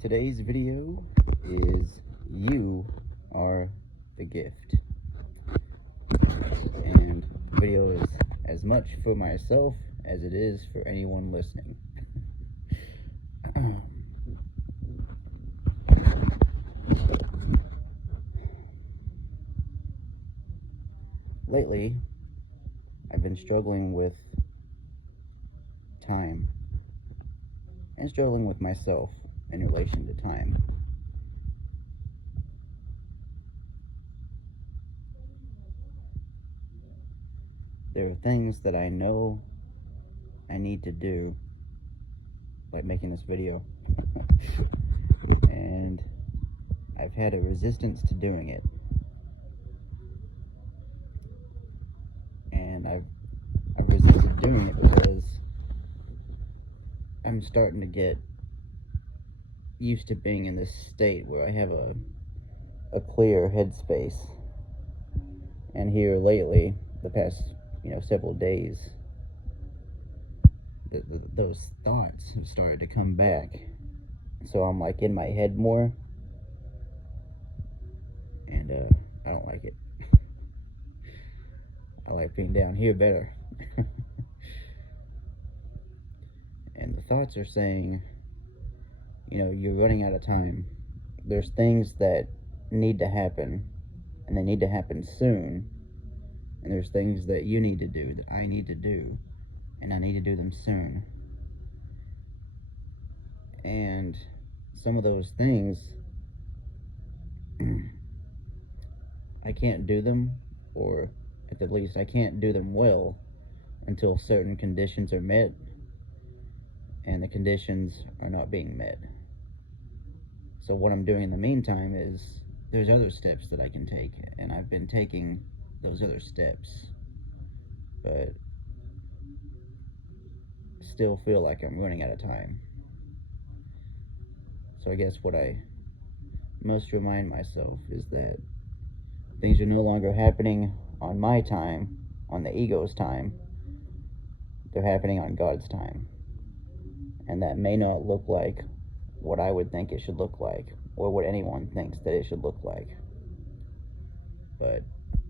Today's video is You Are the Gift. And the video is as much for myself as it is for anyone listening. Lately, I've been struggling with time and struggling with myself in relation to time. There are things that I know I need to do, like making this video, and I've had a resistance to doing it. And I've resisted doing it because I'm starting to get used to being in this state where I have a clear headspace. And here lately, the past several days, those thoughts have started to come back. So I'm like in my head more, and I don't like it. I like being down here better. And the thoughts are saying, you're running out of time. There's things that need to happen, and they need to happen soon. And there's things that you need to do, that I need to do, and I need to do them soon. And some of those things, I can't do them, or at the least I can't do them well until certain conditions are met, and the conditions are not being met. So what I'm doing in the meantime is there's other steps that I can take, and I've been taking those other steps, but still feel like I'm running out of time. So I guess what I must remind myself is that things are no longer happening on my time, on the ego's time. They're happening on God's time. And that may not look like what I would think it should look like, or what anyone thinks that it should look like. But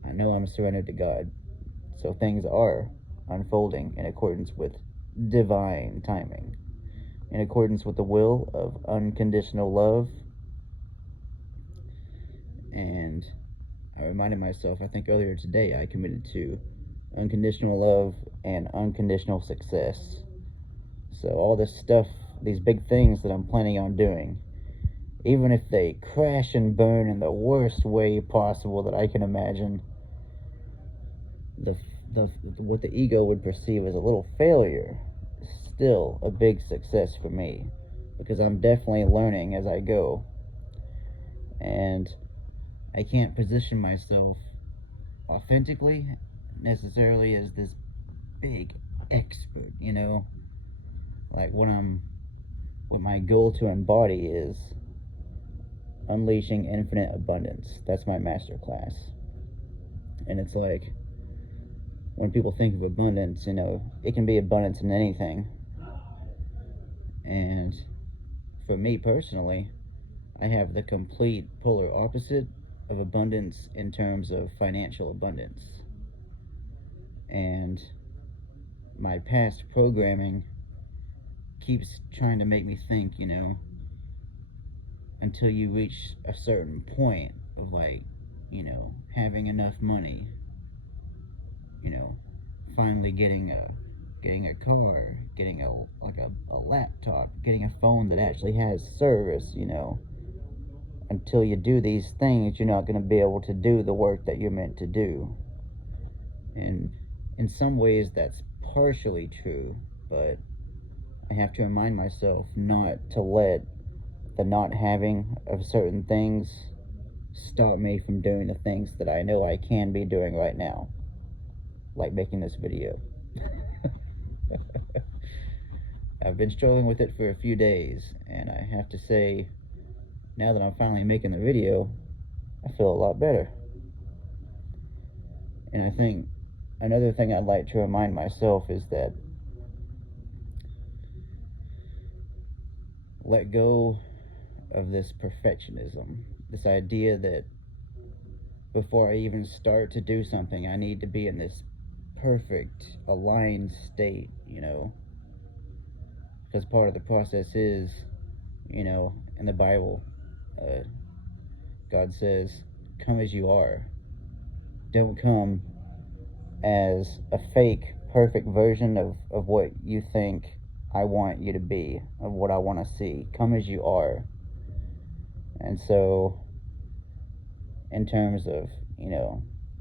I know I'm surrendered to God, so things are unfolding in accordance with divine timing, in accordance with the will of unconditional love. And I reminded myself, I think earlier today, I committed to unconditional love and unconditional success. So all this stuff, these big things that I'm planning on doing, even if they crash and burn in the worst way possible that I can imagine, what the ego would perceive as a little failure is still a big success for me, because I'm definitely learning as I go. And I can't position myself authentically necessarily as this big expert, like what my goal to embody is unleashing infinite abundance. That's my master class. And it's like, when people think of abundance, it can be abundance in anything. And for me personally, I have the complete polar opposite of abundance in terms of financial abundance. And my past programming keeps trying to make me think, until you reach a certain point of having enough money, finally getting a car, getting a laptop, getting a phone that actually has service, until you do these things, you're not going to be able to do the work that you're meant to do. And in some ways that's partially true, but I have to remind myself not to let the not having of certain things stop me from doing the things that I know I can be doing right now, like making this video. I've been struggling with it for a few days, and I have to say, now that I'm finally making the video, I feel a lot better. And I think another thing I'd like to remind myself is that let go of this perfectionism, this idea that before I even start to do something, I need to be in this perfect, aligned state, because part of the process is, in the Bible, God says, come as you are. Don't come as a fake, perfect version of what you think I want you to be, of what I want to see. Come as you are. And so, in terms of,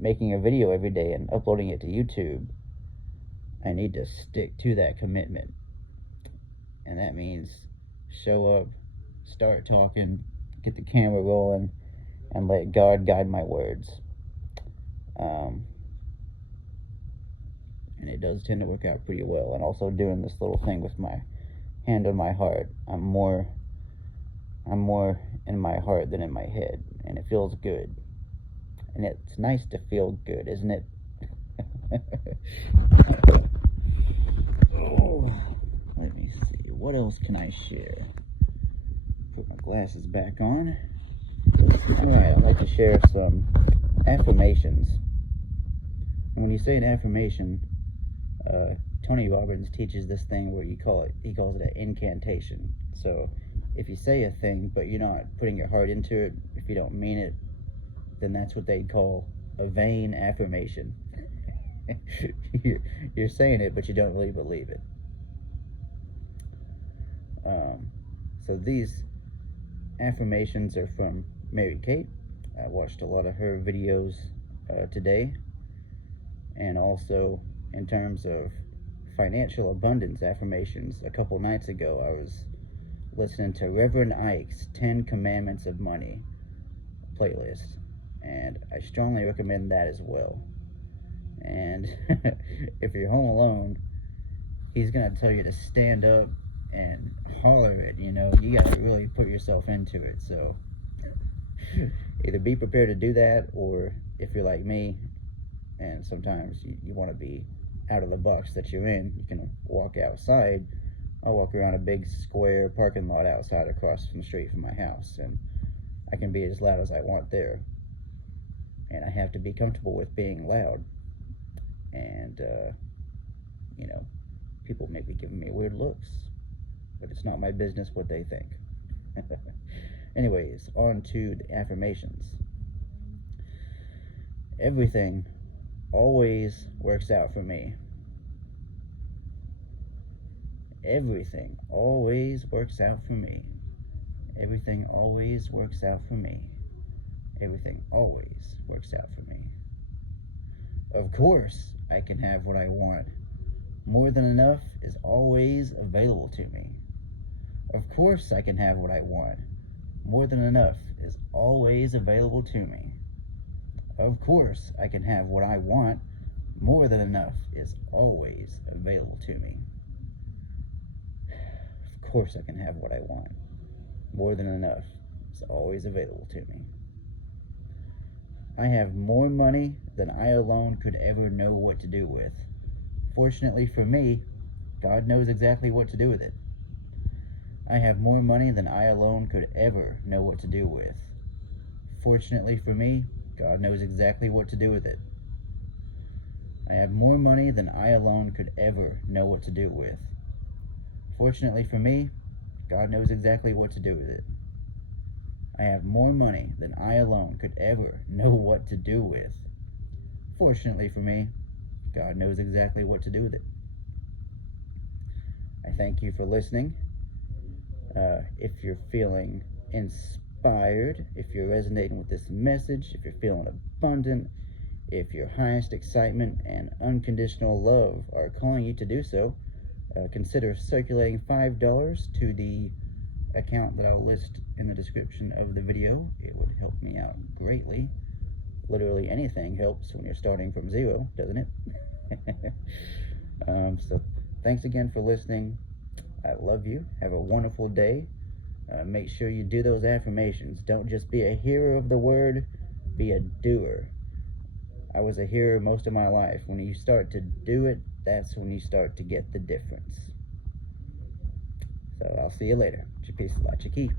making a video every day and uploading it to YouTube, I need to stick to that commitment. And that means show up, start talking, get the camera rolling, and let God guide my words. And it does tend to work out pretty well. And also doing this little thing with my hand on my heart. I'm more in my heart than in my head, and it feels good. And it's nice to feel good, isn't it? Oh, let me see. What else can I share? Put my glasses back on. Alright, I'd like to share some affirmations. And when you say an affirmation, Tony Robbins teaches this thing where he calls it an incantation. So if you say a thing but you're not putting your heart into it, if you don't mean it, then that's what they'd call a vain affirmation. You're saying it, but you don't really believe it. So these affirmations are from Mary Kate. I watched a lot of her videos today. And also, in terms of financial abundance affirmations, a couple nights ago I was listening to Reverend Ike's 10 Commandments of Money playlist, and I strongly recommend that as well. And if you're home alone, he's gonna tell you to stand up and holler it. You gotta really put yourself into it. So either be prepared to do that, or if you're like me and sometimes you want to be out of the box that you're in, you can walk outside. I'll walk around a big square parking lot outside across from the street from my house, and I can be as loud as I want there. And I have to be comfortable with being loud. And, people may be giving me weird looks, but it's not my business what they think. Anyways, on to the affirmations. Everything always works out for me. Everything always works out for me. Everything always works out for me. Everything always works out for me. Of course, I can have what I want. More than enough is always available to me. Of course, I can have what I want. More than enough is always available to me. Of course, I can have what I want. More than enough is always available to me. Of course, I can have what I want. More than enough is always available to me. I have more money than I alone could ever know what to do with. Fortunately for me, God knows exactly what to do with it. I have more money than I alone could ever know what to do with. Fortunately for me, God knows exactly what to do with it. I have more money than I alone could ever know what to do with. Fortunately for me, God knows exactly what to do with it. I have more money than I alone could ever know what to do with. Fortunately for me, God knows exactly what to do with it. I thank you for listening. If you're feeling inspired, if you're resonating with this message, if you're feeling abundant, if your highest excitement and unconditional love are calling you to do so, consider circulating $5 to the account that I'll list in the description of the video. It would help me out greatly. Literally anything helps when you're starting from zero, doesn't it? So thanks again for listening. I love you. Have a wonderful day. Make sure you do those affirmations. Don't just be a hearer of the word, be a doer. I was a hearer most of my life. When you start to do it, that's when you start to get the difference. So I'll see you later. Peace, la, chiqui.